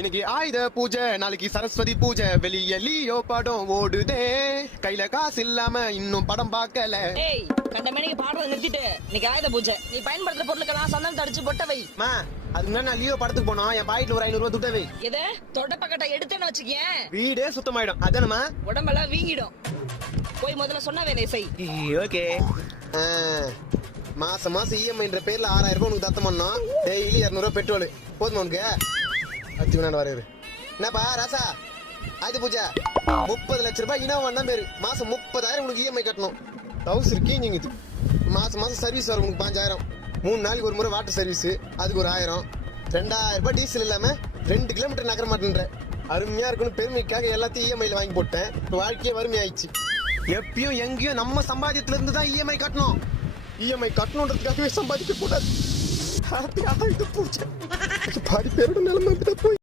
இன்னைக்கு ஆயுத பூஜை, நாளைக்கு சரஸ்வதி பூஜை, வெளிய லியோ படம் ஓடுதே, கையில காசு இல்லாம இன்னும் படம் பார்க்கல. ஏய், கண்டமேனிக்கு பாடுறத நிறுத்திட்டு இன்னைக்கு ஆயுத பூஜை, நீ பயன்படுத்துற பொருளுக்கெல்லாம் சந்தனம் தடிச்சு பொட்ட வை. மா, அதுக்கு முன்னாடி நான் லியோ படத்துக்கு போனோம், என் பாக்கெட்ல ஒரு 500 ரூபாய் துட்ட வை. எது தொட்ட பக்கத்தை எடுத்தேன்னு வச்சுக்கேன், வீடே சுத்தமாயிடும். அதானமா? உடம்பெல்லாம் வீங்கிடும். போய் முதல்ல சொன்ன வேலையை செய். ஓகே. மாசம் மாசம் இஎம்ஐன்ற பேர்ல 6000 ரூபாய் உனக்கு தத்தம் பண்ணோம். டெய்லி 200 ரூபாய் பெட்ரோல் போதுமா உனக்கு? அச்சு வினாண்டு வரையரு. என்னப்பா ராசா, ஆயுத பூஜை 30 லட்சம் ரூபாய் இனோவா தான் பேரு. மாசம் 30,000 உனக்கு இஎம்ஐ கட்டணும். ஹவுஸ் இருக்கீங்க. மாசம் மாசம் சர்வீஸ் வரும் உனக்கு 5000. 3 நாளைக்கு ஒரு முறை வாட்டர் சர்வீஸ், அதுக்கு ஒரு 1000. 2000 ரூபாய் டீசல் இல்லாம 2 கிலோமீட்டர் நகர மாட்டேன்ற. அருமையா இருக்கணும் பெருமைக்காக எல்லாத்தையும் இஎம்ஐல வாங்கி போட்டேன். வாழ்க்கையே வறுமையாயிடுச்சு. எப்பயும் எங்கேயும் நம்ம சம்பாதியத்துல இருந்து தான் இஎம்ஐ கட்டணும். இஎம்ஐ கட்டணுன்றதுக்காகவே சம்பாதிக்க கூடாது. பாதி பேரோட நிலைமை போய்